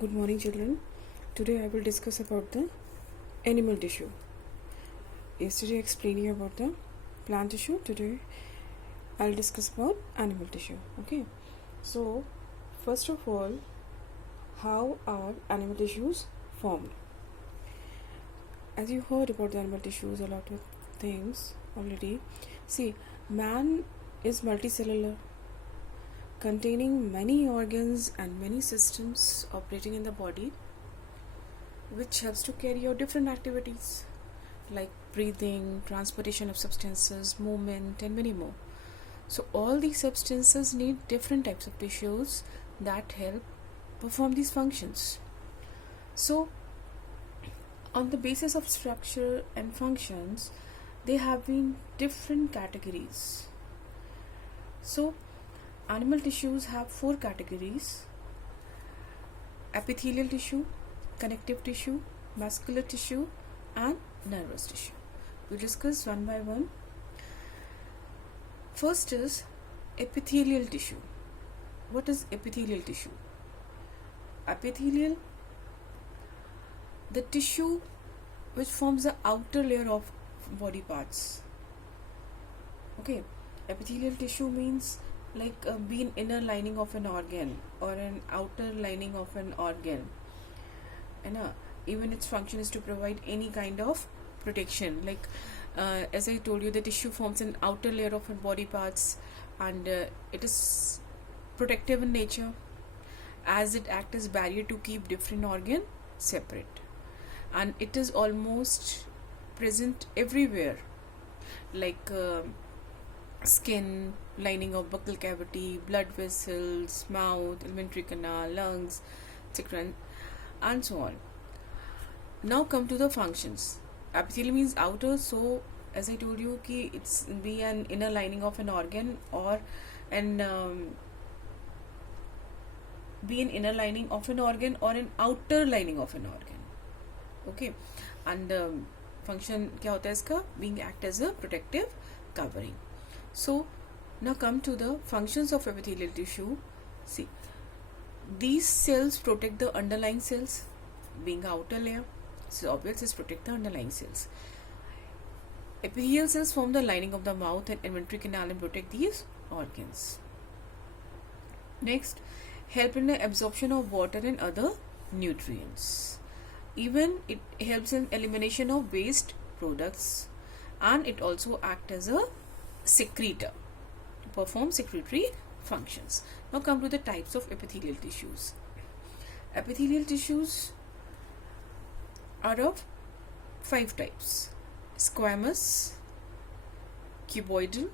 Good morning, children. Today I will discuss about the animal tissue. Yesterday I explained you about the plant tissue. Today I'll discuss about animal tissue. Okay. So first of all, how are animal tissues formed? As you heard about the animal tissues, a lot of things already. See, man is multicellular, containing many organs and many systems operating in the body, which helps to carry out different activities like breathing, transportation of substances, movement, and many more. So, all these substances need different types of tissues that help perform these functions. So, on the basis of structure and functions, they have been different categories. So, animal tissues have 4 categories: epithelial tissue, connective tissue, muscular tissue, and nervous tissue. We'll discuss one by one. First is epithelial tissue. What is epithelial tissue? Epithelial, the tissue which forms the outer layer of body parts. Okay, epithelial tissue means like being inner lining of an organ or an outer lining of an organ. And even its function is to provide any kind of protection. Like as I told you, the tissue forms an outer layer of body parts, and it is protective in nature, as it acts as barrier to keep different organ separate, and it is almost present everywhere, like skin, lining of buccal cavity, blood vessels, mouth, alimentary canal, lungs, etc., and so on. Now come to the functions. Epithelium means outer, so as I told you, ki it's be an inner lining of an organ or an be an inner lining of an organ or an outer lining of an organ. Okay, and function क्या होता है इसका? Being act as a protective covering. So now come to the functions of epithelial tissue. See, these cells protect the underlying cells, being outer layer. So obvious is protect the underlying cells. Epithelial cells form the lining of the mouth and alimentary canal and protect these organs. Next, help in the absorption of water and other nutrients. Even it helps in elimination of waste products, and it also acts as a secretor to perform secretory functions. Now come to the types of epithelial tissues. Epithelial tissues are of 5 types: squamous, cuboidal,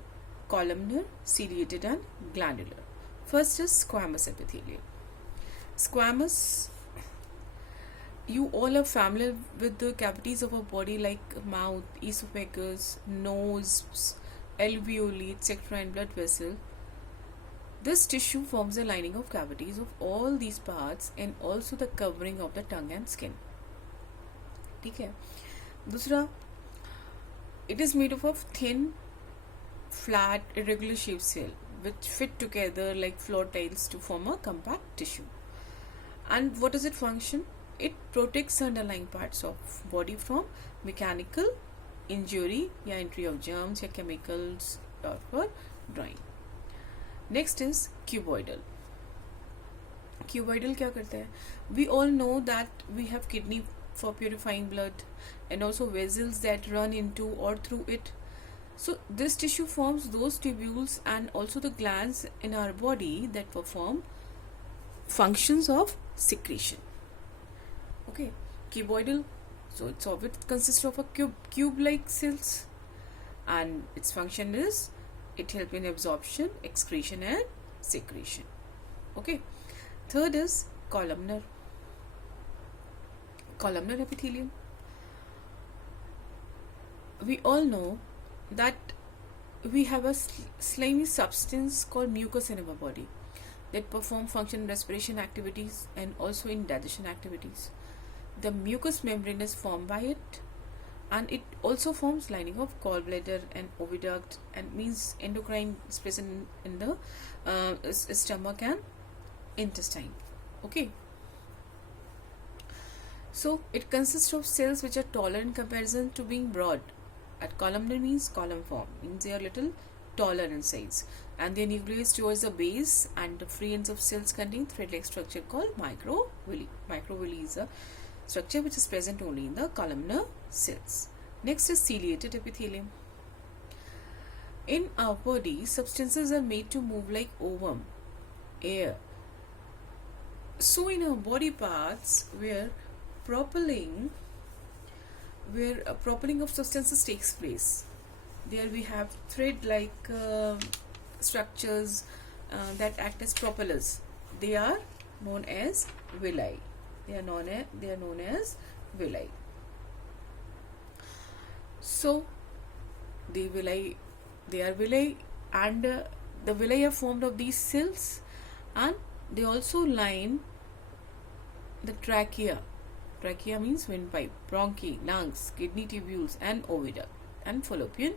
columnar, ciliated, and glandular. First is squamous epithelium. Squamous, you all are familiar with the cavities of our body like mouth, esophagus, nose, alveoli, etc., and blood vessel. This tissue forms a lining of cavities of all these parts and also the covering of the tongue and skin. ठीक है. दूसरा, it is made up of thin, flat, irregular shaped cell which fit together like floor tiles to form a compact tissue. And what does it function? It protects the underlying parts of body from mechanical injury या entry of germs या chemicals or for drying. Next is cuboidal. Cuboidal क्या करता है? We all know that we have kidney for purifying blood and also vessels that run into or through it. So this tissue forms those tubules and also the glands in our body that perform functions of secretion. Okay, cuboidal. So it consists of a cube-like cells, and its function is it helps in absorption, excretion, and secretion. Okay. Third is columnar. Columnar epithelium. We all know that we have a slimy substance called mucus in our body that perform function in respiration activities and also in digestion activities. The mucous membrane is formed by it, and it also forms lining of gallbladder and oviduct, and means endocrine is present in the stomach and intestine. Okay. So it consists of cells which are taller in comparison to being broad. At columnar means column form, means they are little taller in size, and their nucleus towards the base, and the free ends of cells contain thread-like structure called microvilli. Microvilli is a structure which is present only in the columnar cells. Next is ciliated epithelium. In our body, substances are made to move like ovum, air. So in our body parts, where propelling of substances takes place, there we have thread-like structures that act as propellers. They are known as villi. They are known as villi. So they are villi, and the villi are formed of these cells, and they also line the trachea. Trachea means windpipe, bronchi, lungs, kidney tubules, and oviduct, and fallopian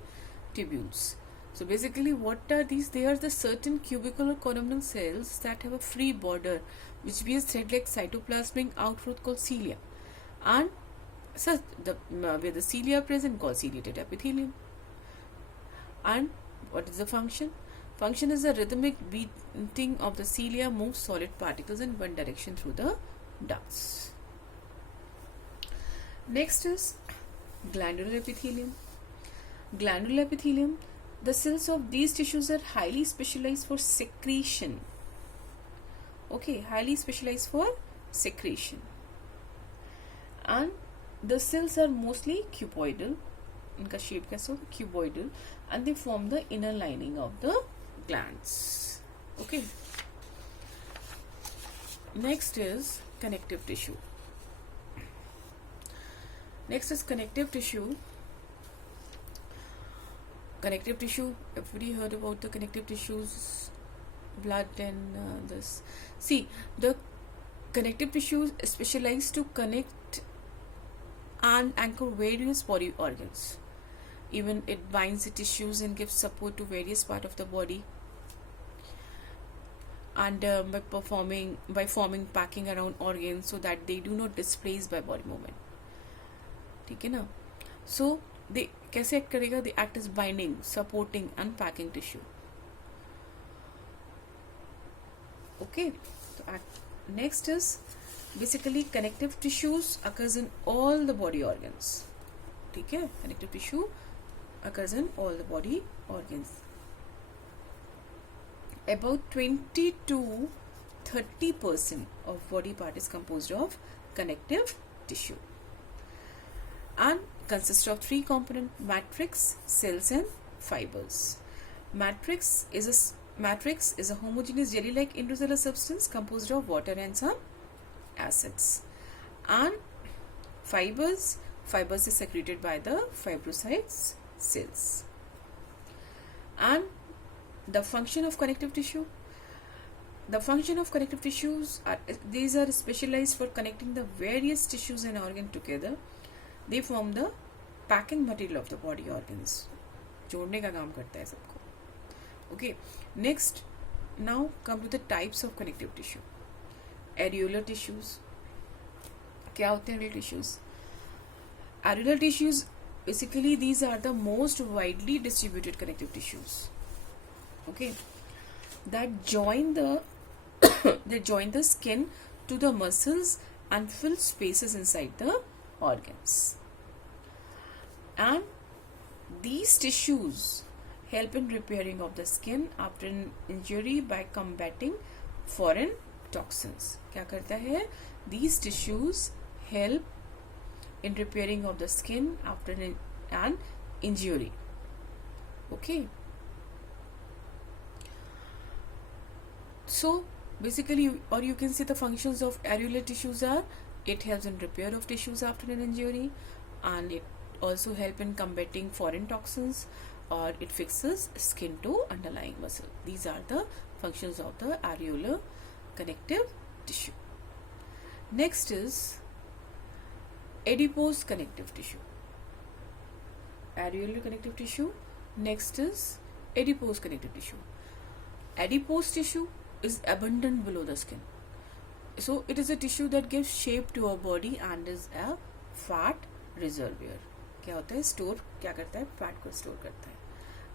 tubules. So basically, what are these? They are the certain cubicle or columnar cells that have a free border, which bears thread-like cytoplasmic outgrowth called cilia, and such where the cilia are present called ciliated epithelium. And what is the function? Function is the rhythmic beating of the cilia moves solid particles in one direction through the ducts. Next is glandular epithelium. Glandular epithelium, the cells of these tissues are highly specialized for secretion. Okay, highly specialized for secretion. And the cells are mostly cuboidal. इनका shape कैसा होगा? Cuboidal, and they form the inner lining of the glands. Okay. Next is connective tissue. Connective tissue. Connective tissue, everybody heard about the connective tissues, blood and this. See, the connective tissue is specialized to connect and anchor various body organs. Even it binds the tissues and gives support to various parts of the body, and by forming packing around organs so that they do not displace by body movement. ठीक है ना? So they कैसे act करेगा? They act as binding, supporting and packing tissue. Okay. So next is basically connective tissues occurs in all the body organs. ठीक है? Connective tissue occurs in all the body organs. About 20 to 30% of body part is composed of connective tissue, and consists of three components: matrix, cells and fibers. Matrix is a homogeneous jelly-like intracellular substance composed of water and some acids. And fibers is secreted by the fibrocytes cells. And the function of connective tissue. The function of connective tissues these are specialized for connecting the various tissues and organs together. They form the packing material of the body organs. जोड़ने का काम करता है सबको. Okay. Next, now come to the types of connective tissue. Areolar tissues. क्या होते हैं areolar tissues? Areolar tissues, basically these are the most widely distributed connective tissues. Okay. That join the skin to the muscles and fill spaces inside the organs. And these tissues help in repairing of the skin after an injury by combating foreign toxins. क्या करता है? These tissues help in repairing of the skin after an injury. Okay. So basically, or you can say the functions of areolar tissues are: it helps in repair of tissues after an injury, and it also help in combating foreign toxins, or it fixes skin to underlying muscle. These are the functions of the areolar connective tissue. Next is adipose connective tissue. Areolar connective tissue. Next is adipose connective tissue. Adipose tissue is abundant below the skin. So it is a tissue that gives shape to our body and is a fat reservoir. क्या होता है? Store क्या करता है? Fat को store करता है.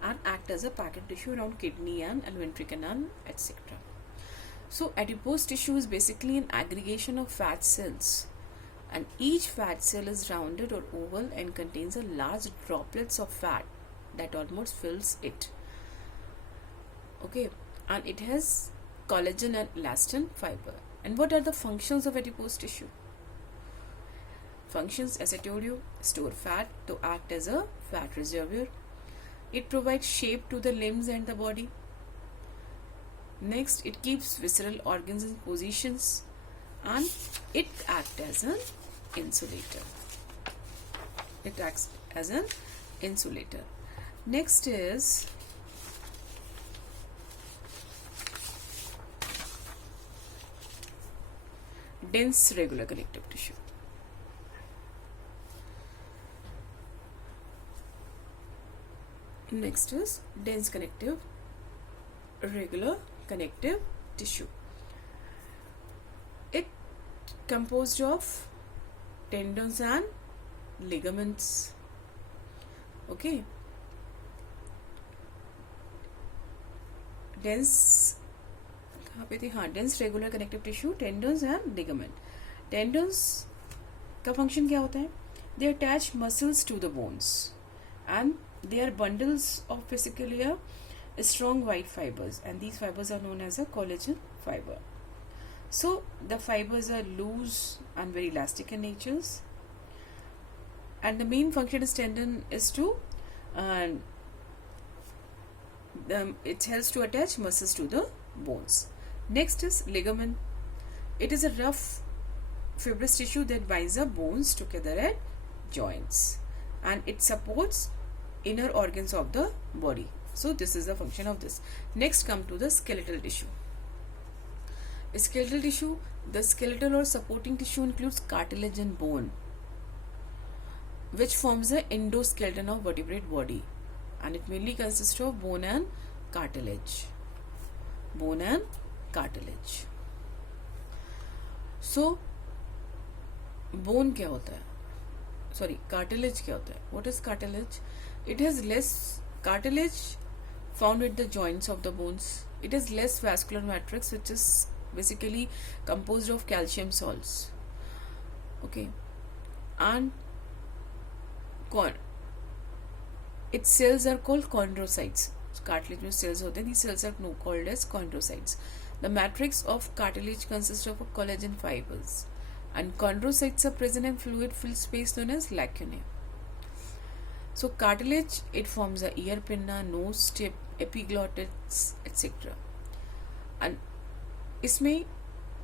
And act as a packing tissue around kidney and alimentary canal, etc. So adipose tissue is basically an aggregation of fat cells, and each fat cell is rounded or oval and contains a large droplets of fat that almost fills it. Okay, and it has collagen and elastin fiber. And what are the functions of adipose tissue? Functions, as I told you, store fat to act as a fat reservoir. It provides shape to the limbs and the body. Next, it keeps visceral organs in positions, and it acts as an insulator. It acts as an insulator. Next is dense regular connective tissue. Next is dense regular connective tissue. It composed of tendons and ligaments. Okay. Dense dense regular connective tissue, tendons and ligament. Tendons का function क्या होता है? They attach muscles to the bones and they are bundles of physically strong white fibers, and these fibers are known as a collagen fiber. So the fibers are loose and very elastic in natures, and the main function of tendon is to it helps to attach muscles to the bones. Next is ligament. It is a rough fibrous tissue that binds the bones together at joints, and it supports inner organs of the body. So this is the function of this. Next, come to the skeletal tissue. Skeletal tissue, the skeletal or supporting tissue includes cartilage and bone, which forms the endoskeleton of vertebrate body, and it mainly consists of bone and cartilage. Bone and cartilage. So bone क्या होता है? Sorry, cartilage क्या होता है? What is cartilage? It has less cartilage found at the joints of the bones. It has less vascular matrix, which is basically composed of calcium salts. Okay, and its cells are called chondrocytes. Cartilage में cells होते हैं. These cells are called as chondrocytes. The matrix of cartilage consists of collagen fibers, and chondrocytes are present in fluid-filled space known as lacunae. So cartilage, it forms a ear pinna, nose tip, epiglottis, etc. And इसमें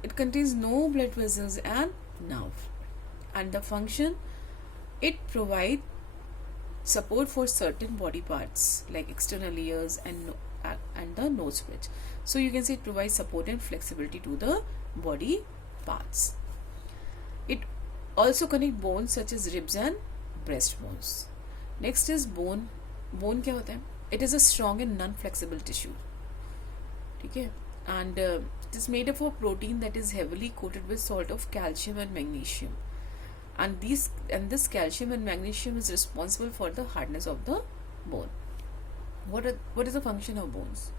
it contains no blood vessels and nerve. And the function, it provides support for certain body parts like external ears and the nose bridge. So you can say it provides support and flexibility to the body parts. It also connects bones such as ribs and breast bones. Next is bone. Bone क्या होता है? It is a strong and non-flexible tissue. ठीक है? And it is made up of protein that is heavily coated with salt of calcium and magnesium. And this calcium and magnesium is responsible for the hardness of the bone. What is the function of bones?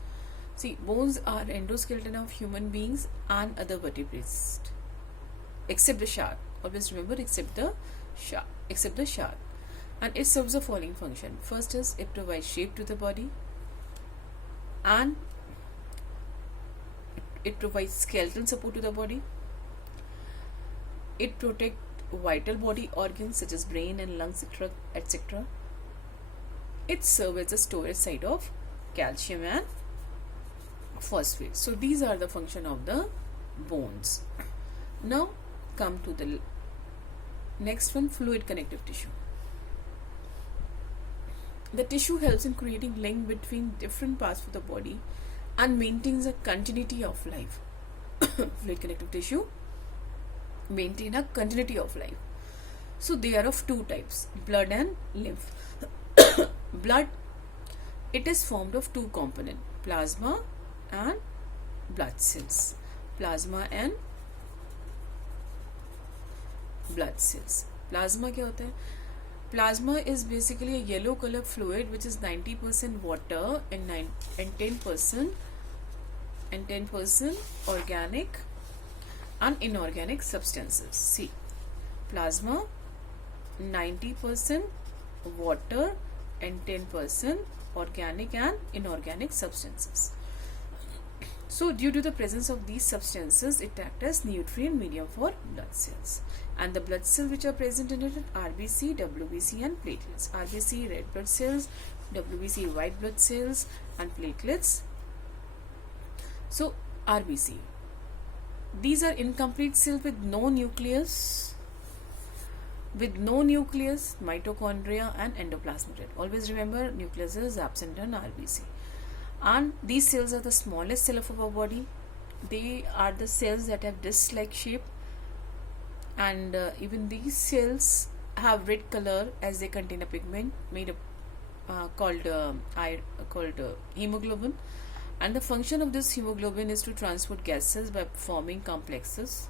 See, bones are endoskeleton of human beings and other vertebrates, except the shark. Always remember, except the shark. And it serves the following function. First is it provides shape to the body, and it provides skeletal support to the body. It protects vital body organs such as brain and lungs, etc. It serves as a storage site of calcium and phosphate. So these are the function of the bones. Now come to the next one, fluid connective tissue. The tissue helps in creating link between different parts of the body and maintains a continuity of life. Fluid connective tissue maintain a continuity of life. So they are of two types, blood and lymph. Blood, it is formed of two components, plasma and blood cells. Plasma and blood cells. Plasma क्या होता है? Plasma is basically a yellow color fluid which is 90% water and 10% organic and inorganic substances. See, plasma 90% water and 10% organic and inorganic substances. So due to the presence of these substances, it acts as nutrient medium for blood cells. And the blood cells which are present in it are RBC, WBC and platelets. RBC red blood cells, WBC white blood cells and platelets. So RBC. These are incomplete cells with no nucleus, mitochondria and endoplasmic reticle. Always remember, nucleus is absent in RBC. And these cells are the smallest cell of our body. They are the cells that have disc-like shape, and even these cells have red color as they contain a pigment made up called hemoglobin. And the function of this hemoglobin is to transport gases by forming complexes,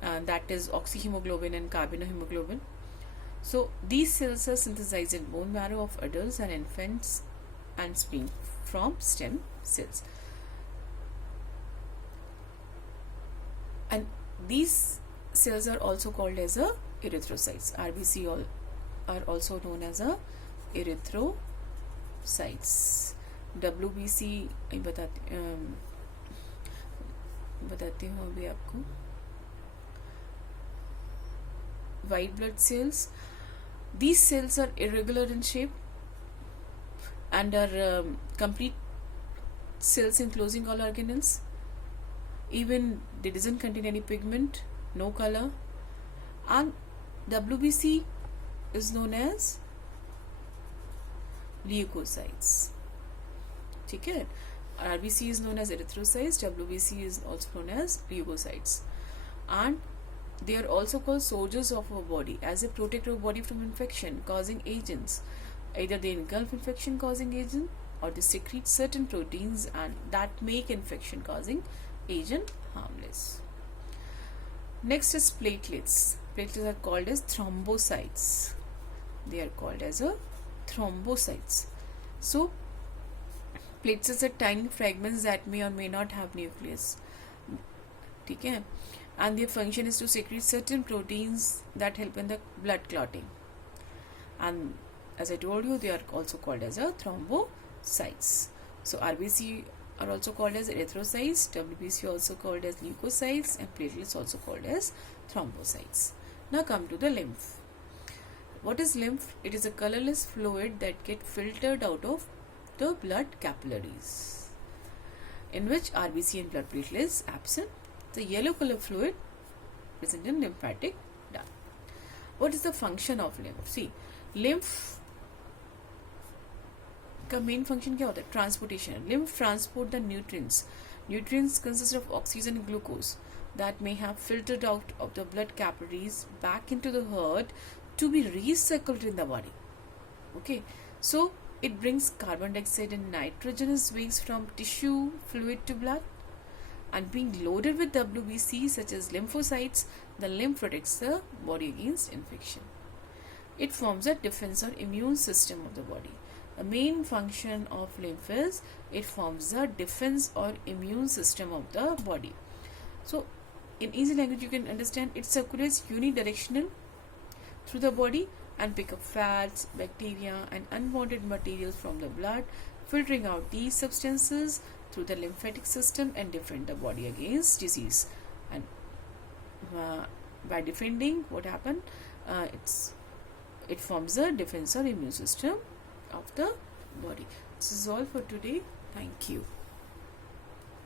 that is oxyhemoglobin and carbanohemoglobin. So these cells are synthesized in bone marrow of adults and infants and spring from stem cells. And these cells are also called as erythrocytes. RBC are also known as erythrocytes. WBC बताती हूँ अभी आपको. White blood cells. These cells are irregular in shape and are complete cells enclosing all organelles. Even they doesn't contain any pigment, no color. And WBC is known as leukocytes. ठीक है? RBC is known as erythrocytes. WBC is also known as leukocytes. And they are also called soldiers of our body, as they protect our body from infection causing agents. Either they engulf infection causing agent or they secrete certain proteins and that make infection causing agent harmless. Next is platelets. Platelets are called as thrombocytes. They are called as thrombocytes. So platelets are tiny fragments that may or may not have nucleus. ठीक है? And their function is to secrete certain proteins that help in the blood clotting. And as I told you, they are also called as thrombocytes. So RBC are also called as erythrocytes, WBC also called as leukocytes, and platelets also called as thrombocytes. Now come to the lymph. What is lymph? It is a colorless fluid that gets filtered out of the blood capillaries, in which RBC and blood platelets absent. The yellow color fluid present in lymphatic duct. What is the function of lymph? See, lymph का main function क्या होता है? Transportation. Lymph transport the nutrients. Nutrients consist of oxygen and glucose that may have filtered out of the blood capillaries back into the heart to be recircled in the body. Okay, so it brings carbon dioxide and nitrogenous waste from tissue fluid to blood. And being loaded with WBC such as lymphocytes, the lymph protects the body against infection. It forms a defense or immune system of the body. The main function of lymph is it forms the defense or immune system of the body. So in easy language you can understand, it circulates unidirectional through the body and pick up fats, bacteria and unwanted materials from the blood, filtering out these substances through the lymphatic system and defend the body against disease. And by defending, what happened? It forms a defense or immune system of the body. This is all for today. Thank you.